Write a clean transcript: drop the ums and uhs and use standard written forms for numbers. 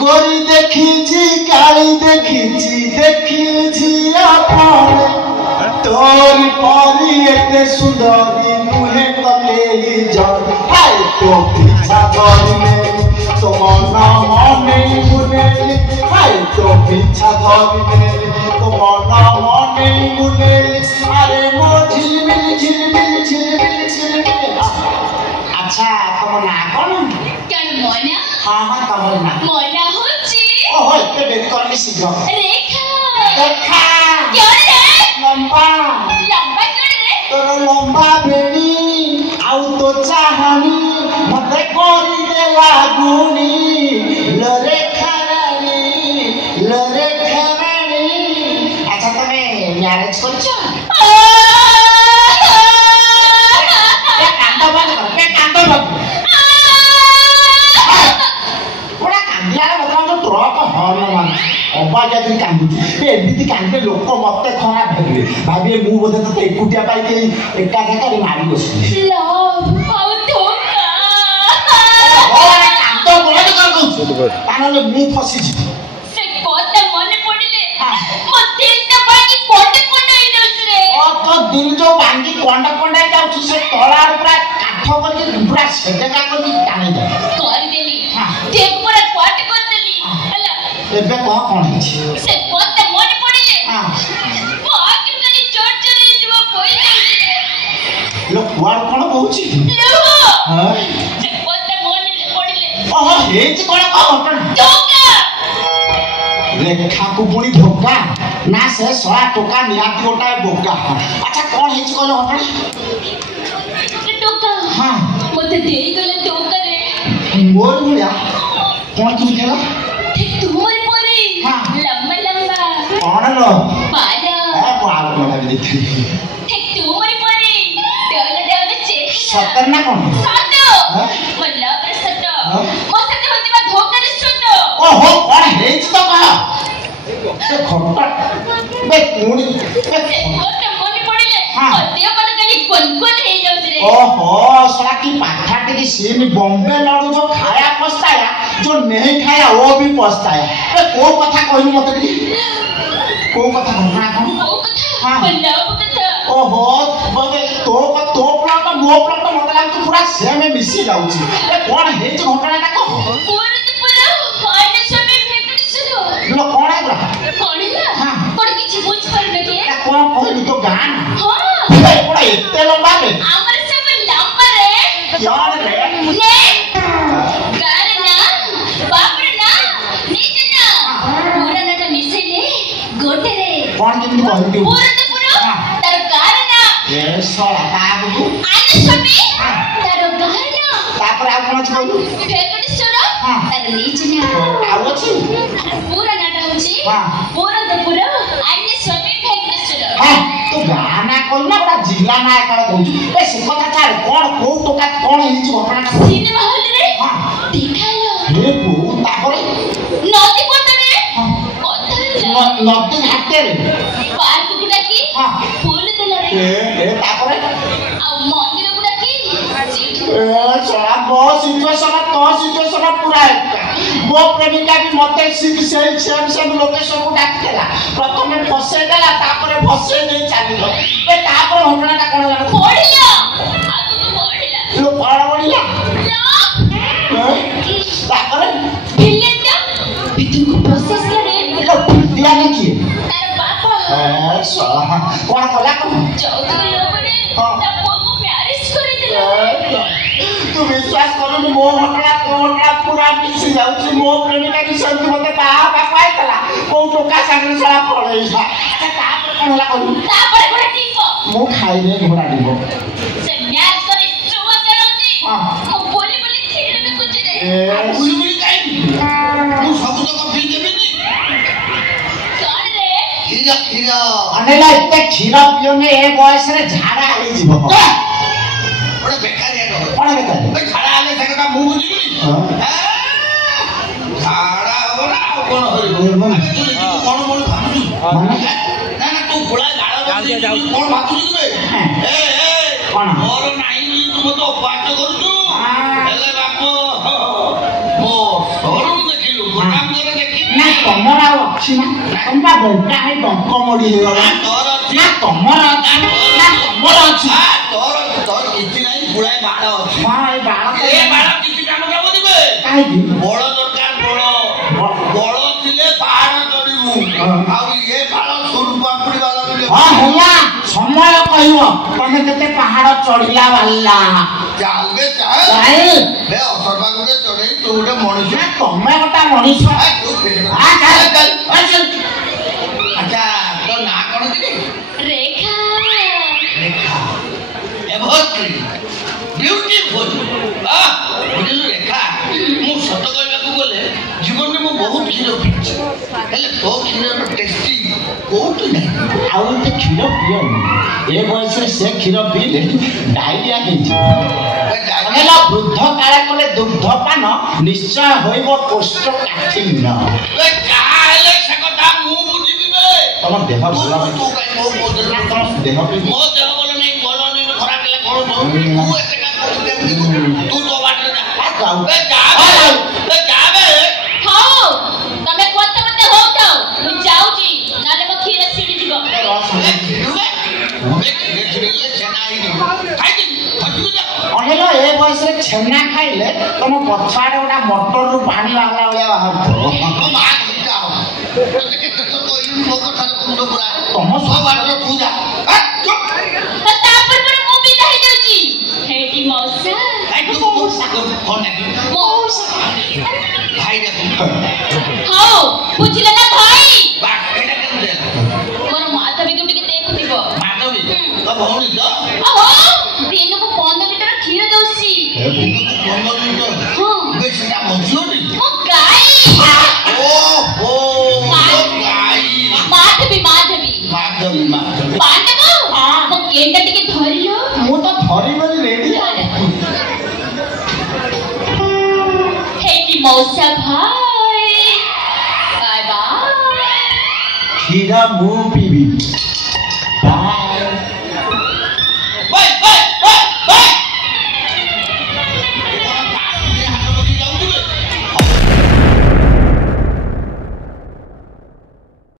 गोरी देखी काली देखी अपने तोर परी एते सुंदरी नुहे कले जड़ हाय तो पीछा धरने तो मने मुने हाय तो पीछा धरने तो मने मुने अरे मो झिलमिल अच्छा तुम ना कौन क्या मोना हाँ तुम ना मोना होची ओहो इतने बेबी करनी शीघ्र रेखा देखा क्या रे लंबा क्या रे तोर लंबा बेबी आउ तो चाहनी मते कोरी दे लागुनी लरे खरानी अच्छा तमे मैरिज करछो अबाजी कांदी एमती कांदे लोक मत खराब भावे भावे मु बोधे तो एकुटिया पाई एका जाकर मारी बसली तानले मु फसी जी से कोते मने पड़िले मो दिल त बाकी कोटे कोटे इनस रे ओ तो दिल जो बांगी कोंडा जाउ से तळार पूरा काठ करके पूरा सेडेका करके टाणी दे कर देली देख पूरा कोटे कर देली हला एबे कोन हिची से कोते मने पड़िले मो आके कनी चोट चोरी जीव कोई नहीं लो कुआर कोन कहूची लो हां से कोते मने पड़िले ओह हेच कोन कहन धोखा रेखा को पुणी धोखा ना से 100 टका नियाती गोटा बोका अच्छा कोन हेच कोन हटण टोका हां मते देई गले धोखा रे मोर मुया कोन की केला ठीक तुम्हारे परे हाँ। लंबा कोन लो बाला ए बाल को लगा देखी ठीक तुम्हारे परे डोले चेक सत्तर ना कोन सातो हाँ? मल्ला पर सातो हाँ? मो साथे होती बा धोखा रे सातो ओहो कोन हेच तो कह ए खट्टा बे पुणी कोते मने पड़िले हाँ। देह मन कनी कोन हे जाउ रे ओहो सड़ा की पाठा टिकी सीन बॉम्बे लड़ू जो खाया पछताया जो नहीं खाया वो भी पछताया ए को कथा कहलु मते टिकी को कथा घटना कोन ओ कथा हाँ। मल्ला कथा ओहो बगे तो प्लॉट मो प्लॉट मते लाग तो पूरा सेम मिसी जाउची ए कोन हेच घटनाटा कह पूरा आने समय फेकड़ी सुनो लो कोन आइला कोन ना हाँ। कोन किछि बुझ परबे के ए कोन कहलु तो गान हां ए पूरा एते लंबा बे हमर सब लंबा रे यार रे ने गारना बापरना नीचना पूरा नटा मिसेले गोटे रे कोन केमती कहलु पूरा हाँ। तार गारना ए सड़ा कागु आने समय हाँ। तार गारना तापर आ कोन कहलु फेकड़ी सुनो हाँ। तार नीचना आवछि पूरा नटा होची हाँ। पूरा आने समय फेकड़ी सुनो हां तो गाना कहलु ना बड़ा जिला ना एकाल कहू ए से कथा छाड़ कोन को टका कोन हिची घटनाटा सिनेमा हॉल रे हां देखालो ए बो तापरे नदी पटरे हाँ। कथा नदी घाटे रे पार्क गुडा की हाँ। फूल देला रे ए तापरे आ मंदिर गुडा की सीट ए चला बो सिचुएशन पूरा एका मो प्रेमिका भी मते सिक सेम लोकेशन को डाकला प्रथमे फसे देला तापरे फसे नहीं चालिलो ए तापर घटनाटा कोन लागो पढ़िया आगु पढ़िला लो पाड़ बढिला लो तापरे हिलेटा भितरको प्रोसेस करे लो दिया नहीं तार बापा ए साला कोन कला को चौधरी लोगरे हाँ। ता पुओ मैरिज करे देला तू विश्वास करू मो घटना पूरा मिसी जाउची मो प्रेमिका की संत मते बाबा पाइतला को टोका संगे सला पळैला अच्छा तापर कोन होला कहू तापर घोड़ा टिको मो खाइले घोड़ा दिबो से मैच करे चुवा करौची हाँ। मो बोली बोली खेलने कुछ रे ए बुली काई तू सब तक पी देबेनी कौन रे खीरा अनेला इते खीरा पियोने ए बयस रे झाड़ा आइ जीवो ओरे बेकारिया नो कोन बेकार ओए खड़ा आले सका मुंह बुझिबनी हां झाड़ा हो ना कोन होई तू कोन बोल भाबुनी माने ना ना तू गोला झाड़ा कोन भाबुनी बे ए कोन मोर नाही नी तू तो पाट करछु हां हेले बापो मो सोरू देखिलु गोदाम ଅଛି ନା ତମେ ବଙ୍କା ହେଇ ଡଙ୍କ ମୋଡ଼ି ହେଇଗଲା ତୋର ଅଛି ନା ତମର ଅଛି ନା ତମର ଅଛି ତୋର କିଛି ନାହିଁ ପୁଳାଏ ବାଳ ଅଛି ହଁ ଏ ବାଳ ଏ ବାଳ କିଛି କାମ କାମ ଦିବେ କାହିଁକି ବଳ ଦରକାର ବଳ ଥିଲେ ପାହାଡ଼ ଚଢିବୁ ଆଉ ଏ ବାଳ ସରୁ ପାମ୍ପୁଡ଼ି ବାଳ ହଁ ହେଲା ସମୟ କହିବ ତମେ କେତେ ପାହାଡ଼ ଚଢିଲା ବାଲା ଚାଲବେ ଚାଲ ଅସରବା ଗୋଟେ ଚଢେଇ ତୁ ଗୋଟେ ମଣିଷ ନା ତମେ ଗୋଟେ ମଣିଷ ଆଚ୍ଛା ତୋ ନାଁ କଣ କି ରେଖା ବ୍ୟୁଟିଫୁଲ ବୁଝିଲୁ ରେଖା ମୁଁ ସତ କହିବାକୁ ଗଲେ ଜୀବନରେ ମୁଁ ବହୁତ କ୍ଷୀର ପିଇଛି ହେଲେ ତୋ କ୍ଷୀରର ଟେଷ୍ଟି କୋଉଠି ନାହିଁ ଆଉ ଏତେ କ୍ଷୀର ପିଅନି ଏ ବୟସରେ ସେ କ୍ଷୀର ପିଇଲେ ଡାଇରିଆ ହେଇଯିବ ହେଲା ବୃଦ୍ଧ କାଳେ କଲେ ଦୁଗ୍ଧପାନ ନିଶ୍ଚୟ ହୋଇବ କୋଷ୍ଠକାଠିନ୍ୟ ଯାହା ହେଲେ ସେ କଥା ମୁଁ ବୁଝିବି ତମ ଦେହ ଭଲ ତମ ଦେହ ମୋ ଦେହ ଭଲ ନାହିଁ ଭଲ ନାହିଁ ଖରାପ ହେଲେ କଣ ତୁ ଏତେ କାମ ତୁ ତୋ ବାଟରେ ଯା ହଉ ତମେ କଥା ମତେ ହଉଥାଉ ମୁଁ ଯାଉଛି ନହେଲେ ମୋ କ୍ଷୀର ଛିଡ଼ିଯିବ ଅନେକ ଏ ବୟସରେ ଛେନା ଖାଇଲେ ତମ ପଛ ଆଡେ ଗୋଟେ ମଟରରୁ ପାଣି ବାହାରିଲା ଭଳିଆ ବାହାରୁଥିବ ତମ ତାପରେ ମୁଁ ବିଦା ହେଇଯାଉଛି ହେଇଟି ମଉସା ହଉ ବୁଝିଲେ ନା ଭାଇ ମୋର ମାଧବୀକୁ ଟିକେ ଦେଖୁଥିବ ଦିନକୁ 15 ଲିଟର କ୍ଷୀର ଦଉଛି ମୋ ଗାଈ ମାଧବୀ ପାଣ୍ଡବ ମୋ କେଣ୍ଡା ଟିକେ ଧରିଲ ମୁଁ ତ ଧରିବନି ରେଡି ହେଇଟି ମଉସା ଭାଇ ବାଏ ବାଏ କ୍ଷୀର ମୁଁ ପିଇବି